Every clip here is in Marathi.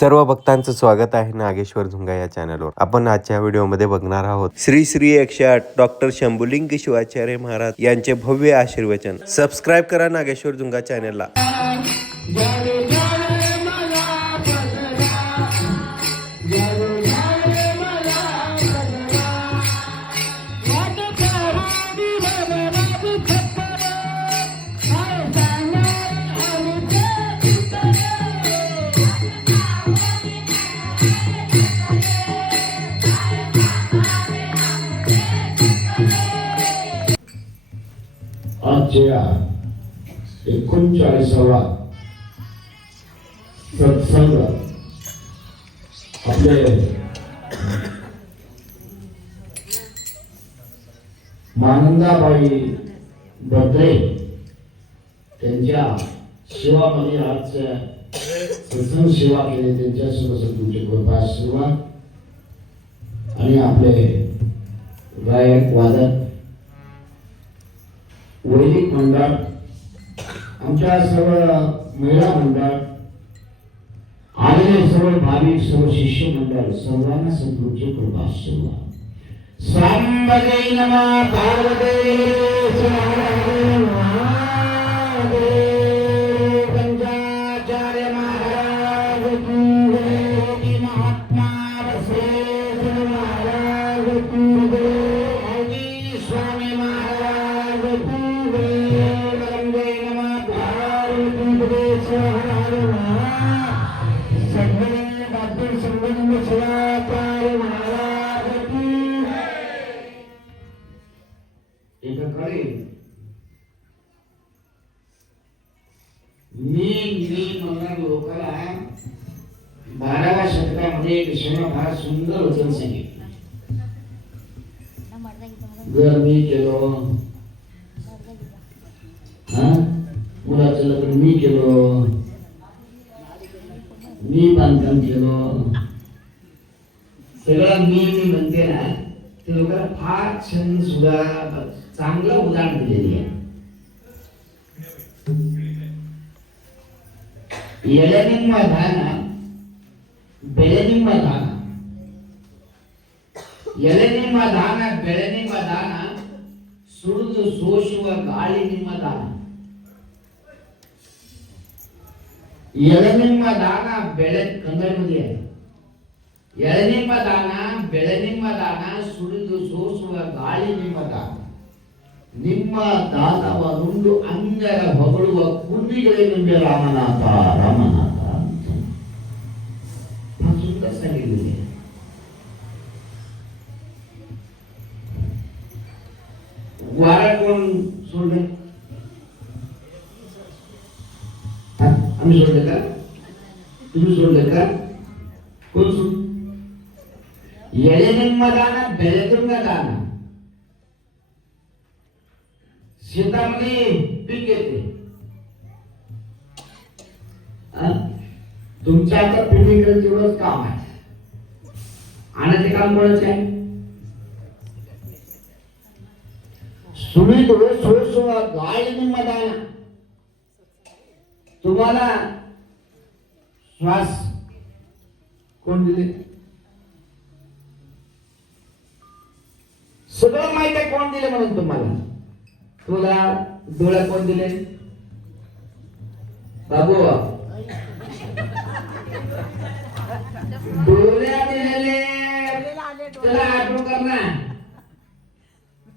सर्व भक्तांचं स्वागत आहे नागेश्वर झुंगा या चॅनलवर. आपण आजच्या व्हिडिओमध्ये बघणार आहोत श्री श्री एकशे आठ डॉक्टर शंभुलिंग शिवाचार्य महाराज यांचे भव्य आशीर्वचन. सबस्क्राईब करा नागेश्वर झुंगा चॅनलला. आजच्या एकोणचाळीसावा सत्संग आपले मानंदाबाई बद्रे त्यांच्या सेवामध्ये आज प्रथम सेवा केली. त्यांच्या सर्व तुमचे कृपा आशीर्वाद. आणि आपले गायक वादक वैदिक मंडळ आमच्या सर्व महिला मंडळ आलेले सर्व भाविक सर्व शिष्य मंडळ सर्वांना सद्गुरूची कृपा सुरू सांबगे नमः पार्वते मी बांधकाम केलो सगळं मी मी म्हणते ना ते लोकांना फार छंद सुद्धा चांगलं उदाहरण दिलेली आहे ಎಳೆನಿಮ್ಮ ದಾನ ಬೆಳೆನಿಮ್ಮ ದಾನ ಎಳೆನಿಮ್ಮ ದಾನ ಬೆಳೆನಿಮ್ಮ ದಾನ ಸುಳಿದು ಸೋಸುವ ಗಾಳಿ ನಿಮ್ಮ ದಾನ ಎಳನಿಂಬ ದಾನ, ಬೆಳೆ ಕಂದಳಿ ಮದುವೆ ಎಳನಿಂಬ ದಾನ ಬೆಳೆ ನಿಮ್ಮ ದಾನ ಸುಳಿದು ಸೋಸುವ ಗಾಳಿ ನಿಮ್ಮ ದಾನ. ನಿಮ್ಮ ದಾನವ ನುಂಡು ಅಂಗರ ಹೊಗಳುವ ಕುಂದಿಗಳೇ ನಿಮಗೆ ರಾಮನಾಥ. आम्ही सोडलं का? तुम्ही सोडलं का? कोण सोड येलेनिंग मदाना बेलेतून का दाना शेतामध्ये पीक येते. तुमच्या आता पिढीकडे तेवढंच काम आहे. आणि ते काम कोणाच आहे? सुमित हो सो सो गाय तुम्हाला श्वास कोण दिले? सगळं माहीत आहे कोण दिले म्हणून तुम्हाला. तुला डोळे कोण दिले? बाबू. डोळ्या दिलेले. तुला आठवण करणार.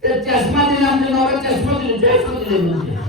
तर चष्मा दिला आमच्या नवरा चष्मा दिले चष्मा दिले म्हणजे.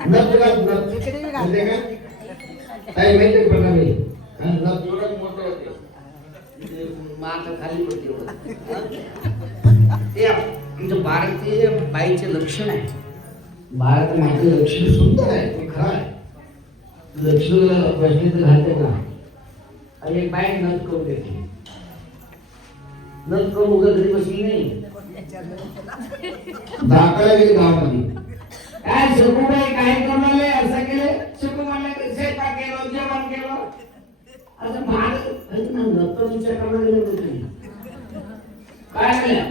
तुमच्या मराठीमध्ये सांगितलं. नथ नथ. एवढं मोठं होते. ते खाली पडते ते आमच्या भारतीय बाईचे लक्षण आहे भारत माते लक्षण सुंदर आहे ते खरं आहे लक्ष प्रश्न तर घालते ना आणि एक बाईक नद करून देते नथ करून उगा घरी बसली नाही दाखवायला गेली गावामध्ये काय शिकूबाई काय कमाले? असं केले? शिकू म्हणलं स्वयंपाक केलं जेवण केलं. असं भाग अरे ना नक्कर गेले होते काय केलं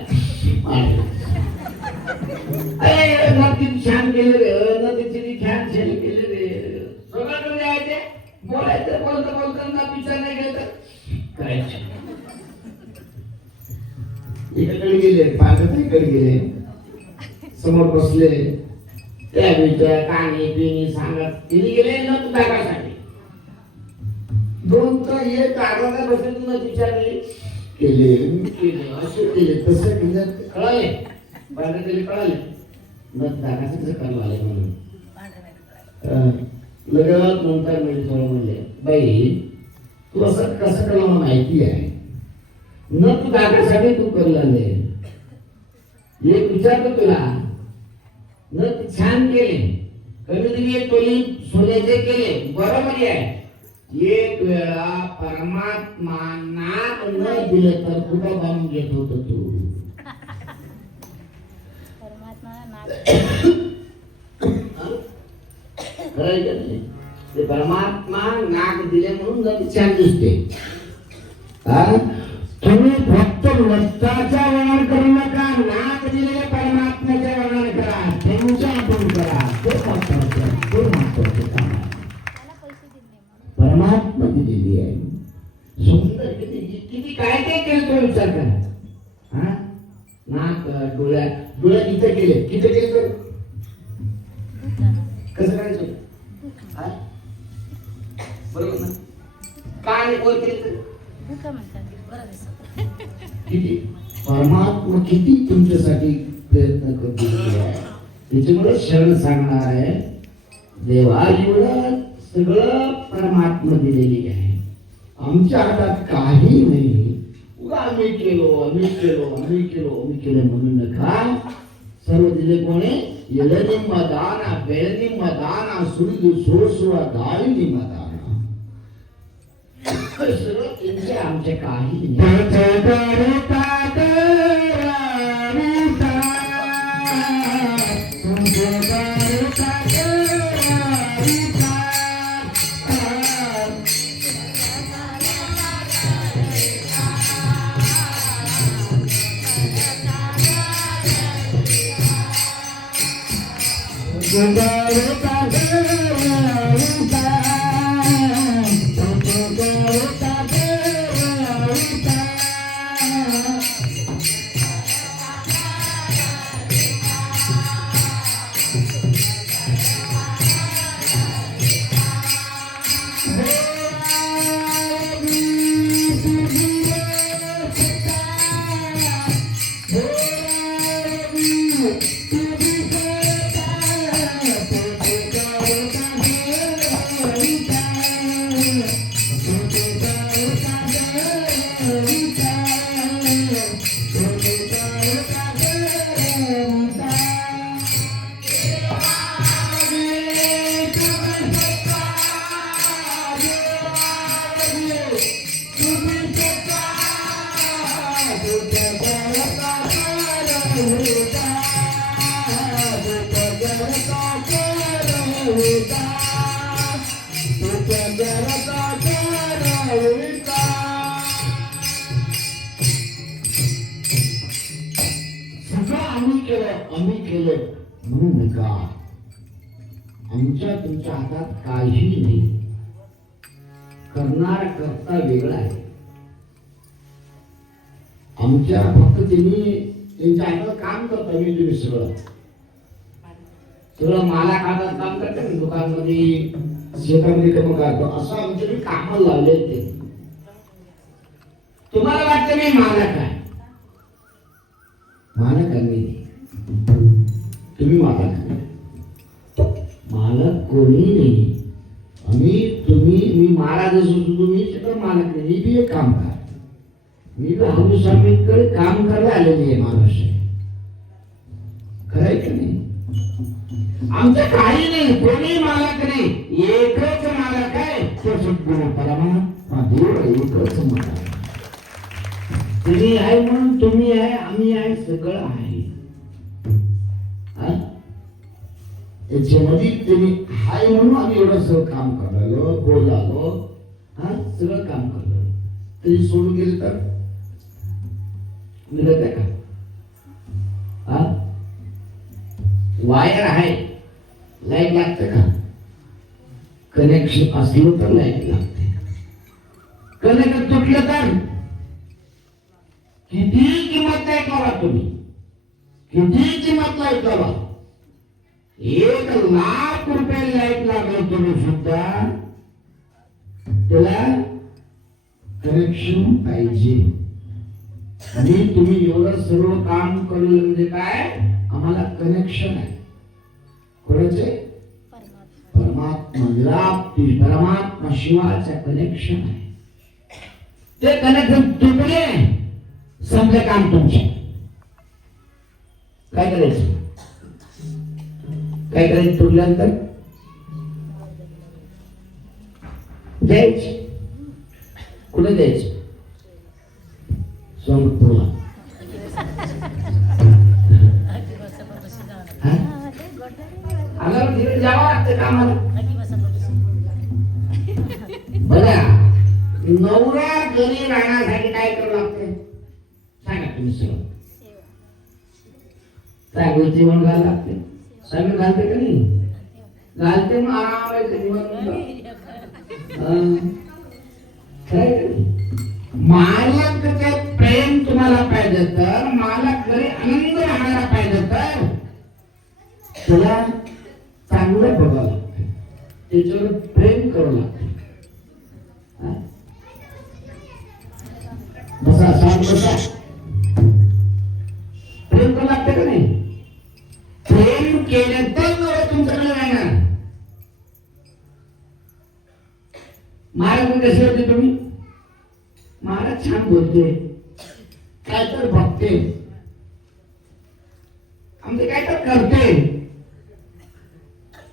अरे छान केले रे नक्की छान छान केले रे. सगळं कडे जायचे? बोलायचं बोलत बोलत ना विचार नाही केलं तर. इकडे गेले पार्वती इकडे गेले. समोर बसले. त्या विचार कानी पिणी सांगत तिने गेले न तू दागासाठी दोन तर एक अर्धा बसले तुला विचारले. केले केले असे केले तसं केलं. कळाले. बाहेर गेले कळाले. न दागाचं कसं करायला आले म्हणून. लगेच नंतर मी थोडं म्हणले बाई तू असं कसं केलं मला माहिती आहे? न तू दागासाठी तू करला एक विचारतो तुला. न छान केले. एक टोली सोन्याचे केले. बरोबर आहे एक वेळा परमात्मा नाक न दिलं तर कुठं बांधून घेत होत तू? परमात्मा नाक दिले म्हणून छान दिसते. हा? तुम्ही फक्त वस्त्राचा वर्णन करू नका. नाक सुंदर किती किती काय काय केलं तुम्ही विचार करा हा? नाक डोळ्या डोळ्या इथं केले? किती केलं तर कसं करायचं? बरोबर ना? कान वर केलं किती? परमात्मा किती तुमच्यासाठी प्रयत्न करतो त्याच्यामुळे शरण सांगणार आहे देवा एवढं सगळं परमात्मा दिलेली आहे. आमच्या हातात काही नाही उगा आम्ही केलो आम्ही केलो आम्ही केलो आम्ही केलं म्हणू नका सर्व दिले कोणी ಎಳನಿಮ್ಮ ದಾನ ಬೆಳನಿಮ್ಮ ದಾನ ಸುರಿದು ಸೋಸುವ ಗಾಳಿನಿಮ್ಮ ದಾನ सर्व त्यांचे आमचे काही सगळं आम्ही केलं आम्ही केलं म्हणू नका. आमच्या तुमच्या हातात काही नाही. करणार करता वेगळा आहे. आमच्या फक्त त्यांनी त्यांच्या हातात काम करता मी तुम्ही सगळं. सगळं माला खातात काम करतात ना दुकानमध्ये शेतामध्ये काम करतो असं आमचे मी काम लावले ते तुम्हाला वाटतं मी मालक आहे? मालक आहे मी. तुम्ही मालक मालक कोणी नाही. आम्ही तुम्ही मी महाराज असो तुम्ही सगळं मालक नाही. मी बी एक काम कर मी बी हनुस्वामीकडे काम करायला आलेली आहे माणूस आहे. आमचं काही नाही कोणी मालक नाही. एकच मालक आहे तो सद्गुरु परमा देव एकच मला तुम्ही आहे म्हणून तुम्ही आहे आम्ही आहे सगळं आहे. हा? त्याच्यामध्ये हाय म्हणून आम्ही एवढं सगळं काम करायलो बोलालो. हा? सगळं काम करलो तरी सोडून गेले तर? मिळत आहे का? हा? वायर आहे. लाइट लागते का? कनेक्शन असलं तर लाइट लागते. कनेक्ट तुटलं तर? किती किंमत नाही करा तुम्ही. किती किंमत नाही करा एक लाख रुपये लाइट लागलं तुम्ही सुद्धा. त्याला कनेक्शन पाहिजे. आणि तुम्ही एवढं सर्व काम करू म्हणजे काय? आम्हाला कनेक्शन आहे. कोणाचे? परमात्मा. व्याप्ती परमात्मा शिवाचं कनेक्शन आहे. ते कनेक्शन तुटले समजा काम तुमचे. काय करायचं? काय करायचं तुटल्यानंतर? द्यायचे. कुठे द्यायचे? पाहिजे तर तुला चांगलं बघावं त्याच्यावर प्रेम करू लागतं. बसा सांग बसा. प्रेम करू लागते का नाही? प्रेम केलं तर नवरा तुमच्याकडे राहणार. महाराज कसे होते तुम्ही? महाराज छान बोलते. काय तर बघते. म्हणजे काय तर करते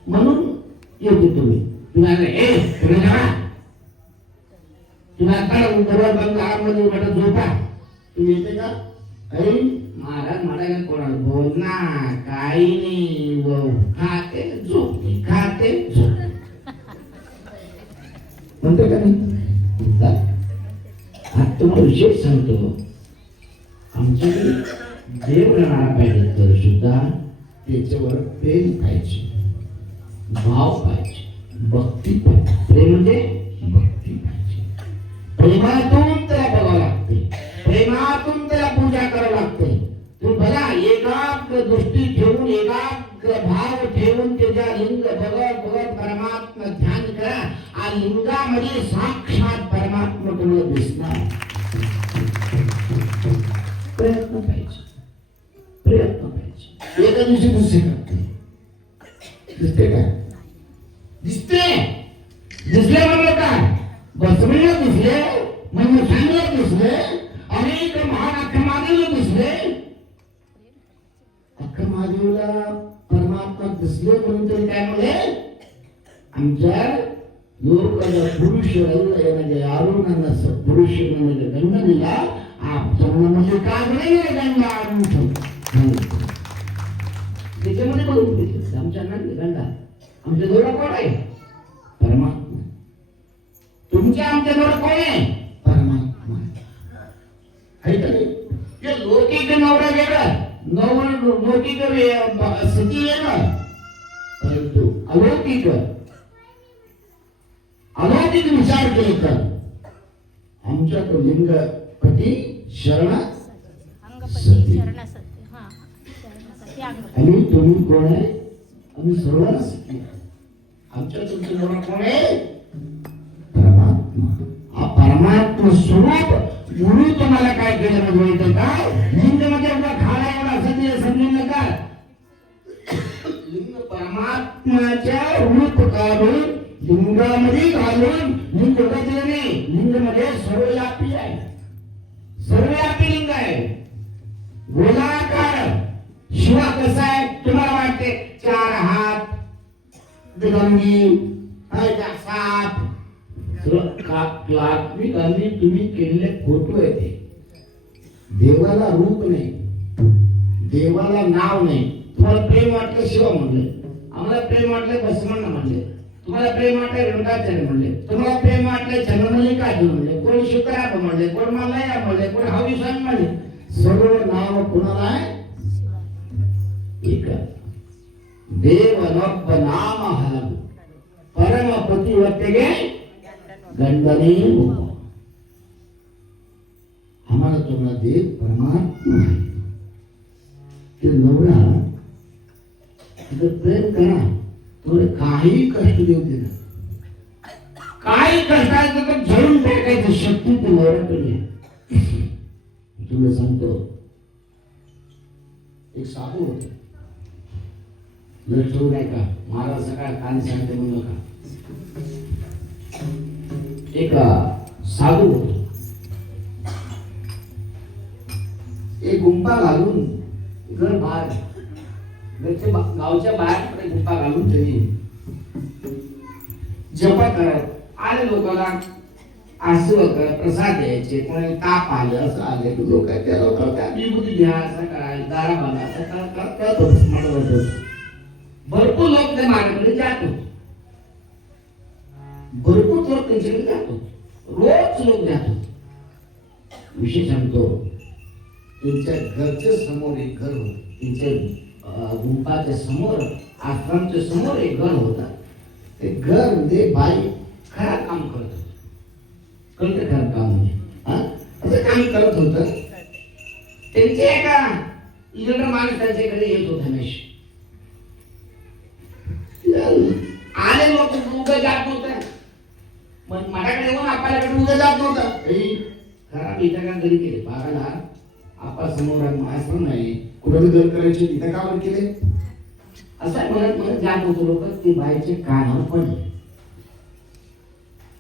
म्हणून येतो तुम्ही. तुम्हाला ए जावा तुम्हाला काय दरवाजा बंद आतमध्ये झोपा. तुम्ही येते का? अरे महाराज कोणाला बोल ना काही नाही भाऊ खाते झोपते खाते झोपते. म्हणते का नाही? तुम्हाला विशेष सांगतो. आमच्याकडे देव पाहिजे तर सुद्धा त्याच्यावर प्रेम पाहिजे. भाव पाहिजे. भक्ती पाहिजे. प्रेम म्हणजे भक्ती पाहिजे. प्रेमातून त्याला बघावं लागते प्रेमातून त्याला पूजा करावं लागते तू बघा एकाग्र दृष्टी ठेवून एकाग्र भाव ठेवून त्याच्या लिंग बघत बघत परमात्मा ध्यान करा. आणि लिंगामध्ये साक्षात परमात्मा तुम्हाला दिसणार. प्रयत्न प्रयत्न पाहिजे एका दिवशी दुसरे करते दिसते काय? दिसते. दिसले म्हणलं काय? बसवेला दिसले म्हणजे चांगले दिसले अनेक महान अख्खमादेवला दिसले. अख्खमादेवला परमात्मा दिसले म्हणून तरी काय म्हणले? आमच्या योग पुरुष म्हणजे अरुणांना पुरुष म्हणजे गंध दिला. म्हणजे काय नाही गंगा अरुण त्याच्यामध्ये बघून घेतलं आमच्या गंगा आमच्या दोरा कोण आहे? परमात्मा. तुमच्या आमच्या दोरा कोण आहे? परमात्मा. आहे लौकिक नवरा वेगळा. नवरा लौकिक स्थिती वेगळा. परंतु अलौकिक. अलौकिक विचार केले. तर आमच्या तो लिंग पती शरण अंगपती आणि तुम्ही कोण आहे? आम्ही सर्वांना शिकले आमच्या तुमच्या जवळ कोण आहे? परमात्मा. हा परमात्मा स्वरूप म्हणून तुम्हाला काय केलं म्हणजे माहिती आहे का? लिंगमध्ये आपला खाला एवढा असं ते समजू नका लिंग परमात्माच्या रूप काढून लिंगामध्ये घालून लिंग दिलं नाही लिंगमध्ये सर्वव्यापी आहे. सर्वव्यापी लिंग आहे. गोलाकार शिवा कसा आहे तुम्हाला वाटते चार हात दिगंगी आहे का साप? सगळं आणि तुम्ही केलेले फोटो आहे ते. देवाला रूप नाही देवाला नाव नाही. तुम्हाला प्रेम वाटलं शिवा म्हणले. आम्हाला प्रेम वाटलं बसवण म्हणले. तुम्हाला प्रेम वाटलं रेणुकाचार्य म्हणले. तुम्हाला प्रेम वाटलं चंद्रमल्लिकार्जुन म्हणले. कोण शुक्राप म्हणले कोण मल्लया म्हणले कोण हवी म्हणले. सर्व नाव कुणाला आहे? एक ದೇವನೊಬ್ಬ ನಾಮ ಹಲವು ಪರಮ ಪತಿವತ್ತೆಗೆ ಗಂಡನೇ ಒಬ್ಬ आम्हाला तुम्हाला देव परमात्मा आहे ते नवरा तिथं प्रेम करा तुला काही कष्ट देऊ दे ना काही कष्टाचं तर झळून टाकायचं शक्ती ते नवऱ्याकडे आहे. तुला सांगतो एक साधू होते लक्षू नाही का? महाराज सकाळ कान सांगते म्हणू नका. एक साधू एक गुंपा घालून घर बाहेर घरच्या गावच्या बाहेर गुंपा घालून त्यांनी जपा करत आले लोकांना आशीर्वाद करत प्रसाद द्यायचे. कोणाला ताप आले असं आले लोक त्या लोकांना त्या विभूती घ्या असं करायला दारा बांधा असं करत म्हणत होते. भरपूर लोक त्या मार्गाकडे जात. भरपूर लोक त्यांच्याकडे जातो. रोज लोक जात. विषय सांगतो. त्यांच्या घरच्या समोर एक घर होत. त्यांच्या गुंपाच्या समोर आश्रमच्या समोर एक घर होता. ते घर ते बाई खरा काम करत होत. कळतं खरं काम म्हणजे असं काम करत होत. त्यांच्या एका इंग्रज माणूस येत होत हमेशा आले लोक उभं जात नव्हतं. मग माझ्याकडे येऊन आपल्याकडे उभं जात नव्हतं. खराब इथं का घरी केले? बागाला आपा समोर मास्टर नाही. कुठं घर करायचे इथं का बरं केले? असं म्हणत म्हणत जात होतो लोक. ते बाईचे कानावर पडले.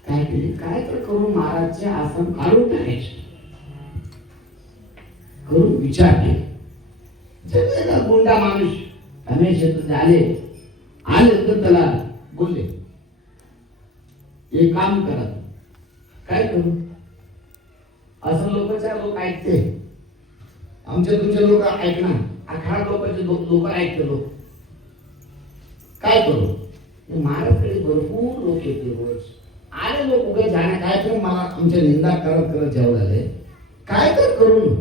काय केले? काय तर करून महाराजचे आसन काढून टाकायचे. करून विचार केले गुंडा माणूस. हमेशा आले. आले तर त्याला बोलले एक काम करा काय करू? असं लोकांच्या लोक ऐकते. आमच्या तुमचे लोक ऐकणार. अठरा लोकांचे लोक ऐकते लोक. काय करू? हे महाराजकडे भरपूर लोक येते रोज. आले लोक उभे जाण्या काय करून मला आमच्या निंदा करत करत जेवढ झाले? काय तर करून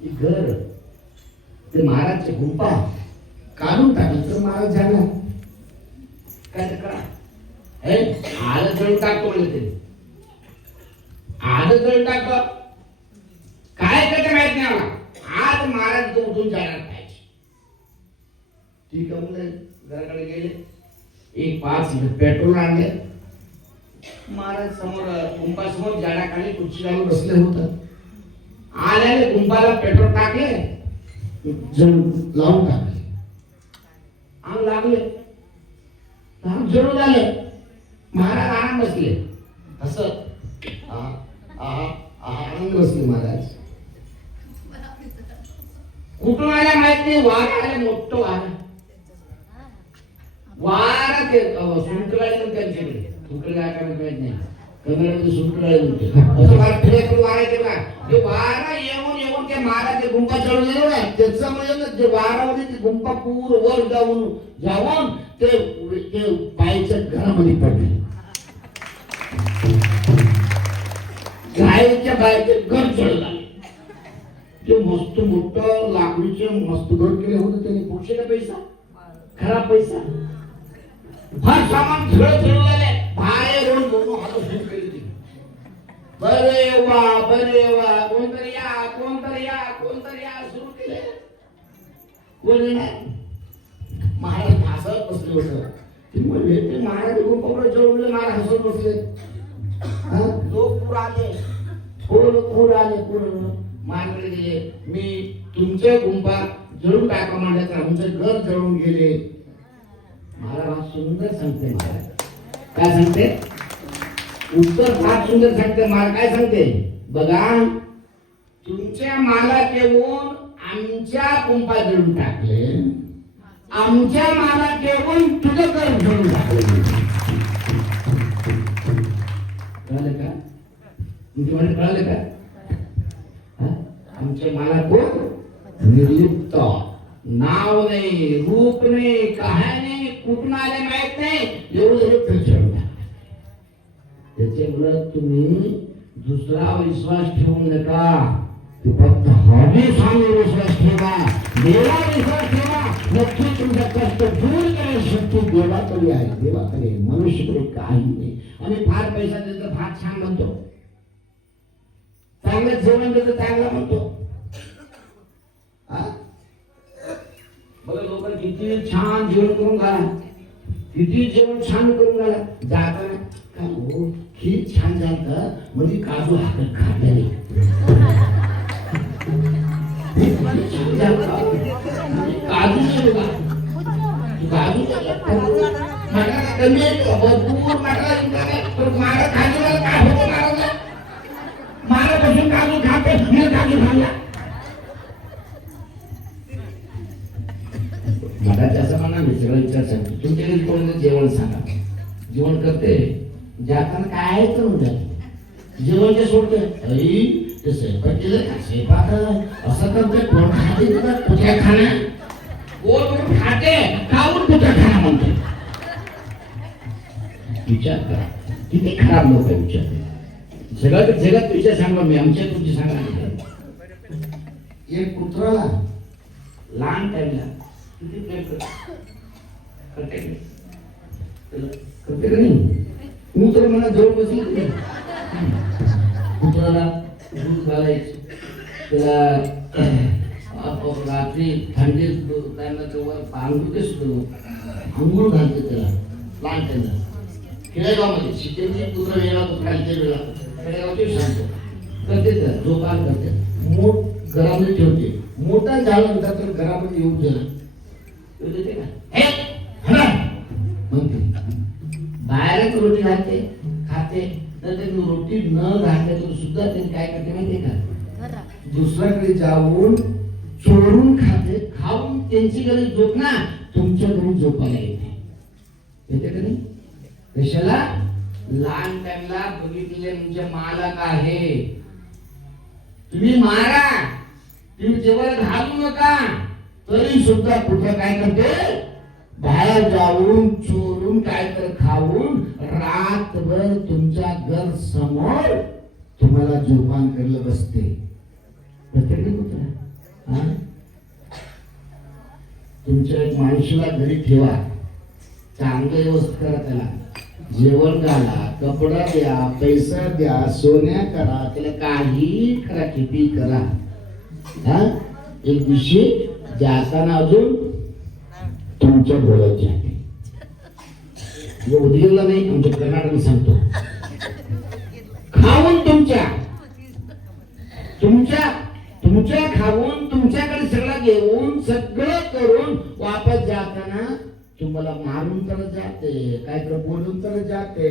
हे घर ते महाराजचे गुंपा काढून टाकलं तर महाराज झालं काय तर करा. आलं जळून टाकतो म्हणजे ते. आलं जळून टाक. काय करते माहीत नाही आला आज महाराज तो उठून जाणार पाहिजे. ठीक आहे मुलं घराकडे गेले. एक पाच लिटर पेट्रोल आणले. महाराज समोर गुंपासमोर झाडाखाली खुर्ची घालून बसले होतं. आल्याने गुंपाला पेट्रोल टाकले. जण लावून टाकले. आग लागले. काम सुरू झालं महाराज आराम बसले. असं. आहा, बसले महाराज. कुठून आल्या माहीत नाही. वार आले मोठ वार. वार ते सुंकराळे त्यांच्याकडे. सुंकरे काय माहीत नाही. कन्नडमध्ये सुंकराळे म्हणते. असं वार फिरायचं वार आहे ते वारा येऊन त्या महाराज गुंपा चढवलेलं नाही. त्याच्यामुळे ना ते वारामध्ये ते गुंपा पूर वर जाऊन जाऊन ते ते बाईच्या घरामध्ये पडले. गायच्या बाहेरचे घर चढला. ते मस्त मोठ लाकडीचे मस्त घर केले होते त्याने. पुढचे का पैसा? खरा पैसा. फार सामान सगळं चढवलेलं बाहेर म्हणून हात सुरू केली बरे वा बरे वा कोणतरी या कोणतरी या कोणतरी या सुरू केले. कोणी नाही. महाराज हसत बसले होते. ते म्हणले ते महाराज गोपाळ चढवले महाराज हसत बसले. हा? लोक पूर आले. पूर्ण पूर आले पूर्ण मानकडे गेले मी तुमच्या गुंपा जळून टाका तर आमचं घर जळून गेले. मला फार सुंदर सांगते महाराज. काय सांगते? उत्तर फार सुंदर सांगते मला काय सांगते? बघा तुमच्या मालात येऊन आमच्या कुंपा जळून टाकले. आमच्या मालात येऊन तुझं घर घेऊन टाकले. कळलं का? तुमचे म्हणजे कळलं का? आमच्या माला मला कोण? निर्लिप्त. नाव नाही रूप नाही काय नाही कुठून आले माहीत नाही? एवढं हे प्रचंड. त्याच्यामुळं तुम्ही दुसरा विश्वास ठेवू नका. ते फक्त हवी सांगून विश्वास ठेवा. देवा विश्वास ठेवा. नक्की तुमचा कष्ट दूर करण्याची शक्ती देवाकडे आहे. देवाकडे मनुष्यकडे काही नाही. आणि फार पैसा देतो फार छान म्हणतो. चांगलं जेवण देतो चांगला म्हणतो. बघा लोक किती छान जेवण करून घाला. किती जेवण छान करून घाला. जाताना हो छान झालं म्हणजे काजू हातात खाल्ले म्हणजे म्हणजे काजू मला त्याचा मला तर त्याचं म्हणा मी सगळं विचार सांग. तुमच्या कोण जेवण सांगा. जेवण करते. जाताना काय करून जाते जेवण ते म्हणजे सोडते. आई ते स्वयंपाक जर का? स्वयंपाक असं करते कोण खाते तुला? तुझ्या खाण्या कोण कोण खाते? काऊन तुझ्या खाणं म्हणते विचार करा. किती खराब लोक आहे विचार जगात जगात विचार सांगा मी आमच्या तुमची सांगा एक कुत्राला लहान टाईमला किती प्रेम करते नाही? मी तर मला नाही कुत्र जवळ बसली कुत्राला दूध घालायचं. त्याला रात्री थंडीत त्यांना जवळ पांघरू असतो अंघोळ घालते त्याला लहान त्यांना खेडेगावमध्ये सिटीमध्ये कुत्रा वेळा कुत्रा वेळा वेगळा खेडेगावचे सांगतो करते त्या जोपान करते. मोठ घरामध्ये ठेवते. मोठा झाल्यानंतर तर घरामध्ये येऊन गेला येऊ देते का? बाहेरच रोटी घालते खाते. तर ते रोटी न घातल्या तर सुद्धा ते काय करते माहितीये का? दुसऱ्याकडे जाऊन चोरून खाते खाऊन त्यांची घरी झोप ना तुमच्या घरी झोपायला येते. नाही? कशाला? लहान टाइमला बघितले म्हणजे मालक आहे. तुम्ही मारा. तुम्ही जेवण घालू नका. तरी सुद्धा कुठं काय करते? बाहेर जाऊन चोरून काय तर खाऊन रातभर तुमच्या घर समोर तुम्हाला जोपान करलं बसते. तुमच्या एक माणसाला घरी ठेवा. चांगलं व्यवस्थित करा त्याला. जेवण घाला कपडा द्या पैसा द्या सोन्या करा त्याला काही करा किती करा. हा? एक दिवशी जाताना अजून तुमच्या बोलायची आहे. उदगीरला नाही आमच्या कर्नाटक सांगतो. खाऊन तुमच्या. तुमच्या तुमच्या खाऊन तुमच्याकडे सगळं घेऊन सगळं करून वापस जाताना तुम्हाला मारून तर जाते काय तर बोलून तर जाते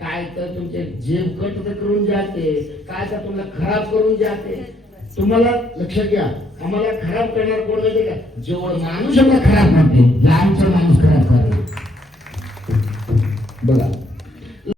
काय तर तुमचे जेब कट करून जाते काय तर तुम्हाला खराब करून जाते. तुम्हाला लक्षात घ्या आम्हाला खराब करणार कोण माहिती का? जेवढ माणूस आम्हाला खराब करते लांबचा माणूस खराब करणार. बघा